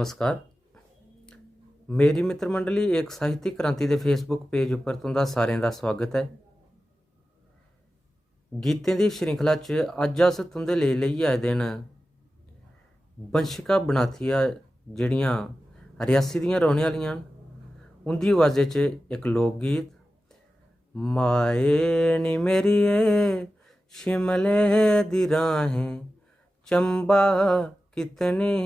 नमस्कार। मेरी मित्र मंडली एक साहित्यिक क्रांति के फेसबुक पेज उपर तुंदा सारें दा स्वागत है। गीतें दी श्रृंखला च अज्ज अस तुंदे लेइयै आए दे न वंशिका बनाथिया जेह्ड़ियां रियासी दियां रौह्ने आह्लियां न, उंदी आवाज़े च एक लोक गीत माए नी मेरिये शिमले दी राहें चंबा कितनी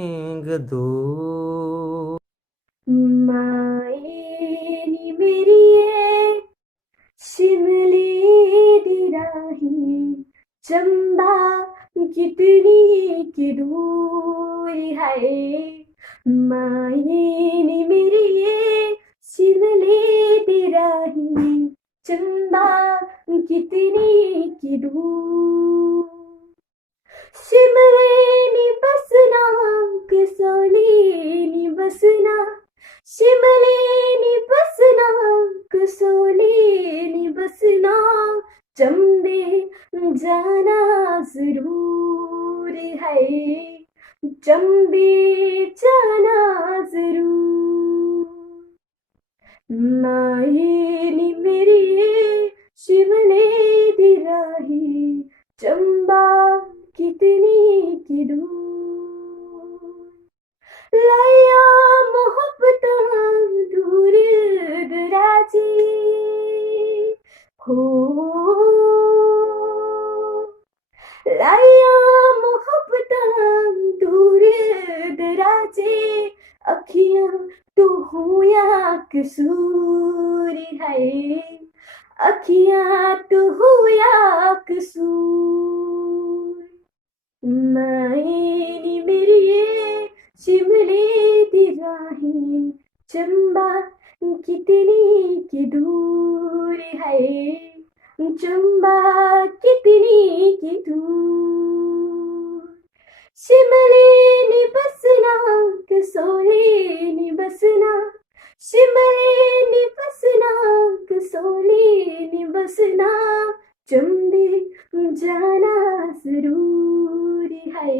दूर। माए नी मेरिये शिमले दी राहें चंबा कितनी दूर है। माए नी मेरिये शिमले दी राहें चंबा कितनी दूर। शिमले नी बसना कसौली नी बसना, शिमले नी बसना कसौली नी बसना, चंबे जाना जरूर है, चंबे जाना जरूर। माए नी मेरिये शिमले दी राहें चंबा कितनी दूर। लाया मोहब्बतां दूर दराजे हो, लाया मोहब्बतां दूर दराजे, अखियां तो हुआ कसूर है, अखियां तो हुआ कसूर। माए नी मेरिये शिमले दी राहें चंबा कितनी दूर है, चंबा कितनी दूर। शिमले नी बसना कसौली नी बसना, शिमले नी बसना कसौली नी बसना, चंबे जाना जरूर है,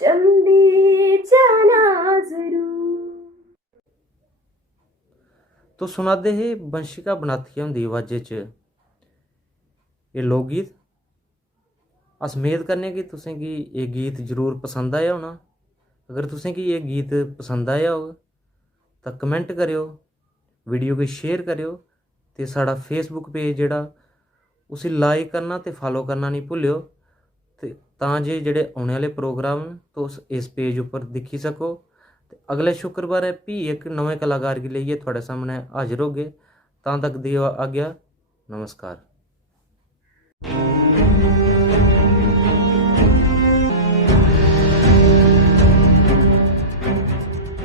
चंबे जाना जरूर। तो सुनादे हे वंशिका बनाथिया हुंदी आवाज़े च एह् लोक गीत। अस मेद करने कि तुसेंगी एह् गीत जरूर पसंद आया होना। अगर तुसेंगी एह् गीत पसंद आया होग तां कमेंट करेओ, वीडियो गी शेयर करेओ ते साढ़ा फेसबुक पेज जेह्ड़ा उसी लाइक करना ते फॉलो करना नहीं भुल्लेओ, ते तां जे जेह्ड़े औने आह्ले प्रोग्राम न तुस इस पेज उप्पर दिक्खी सको। ते अगले शुक्रवार फ्ही इक नमें कलाकार गी लेइयै थुआढ़े सामनै हाजिर होगे। तां तक देओ आज्ञा। नमस्कार।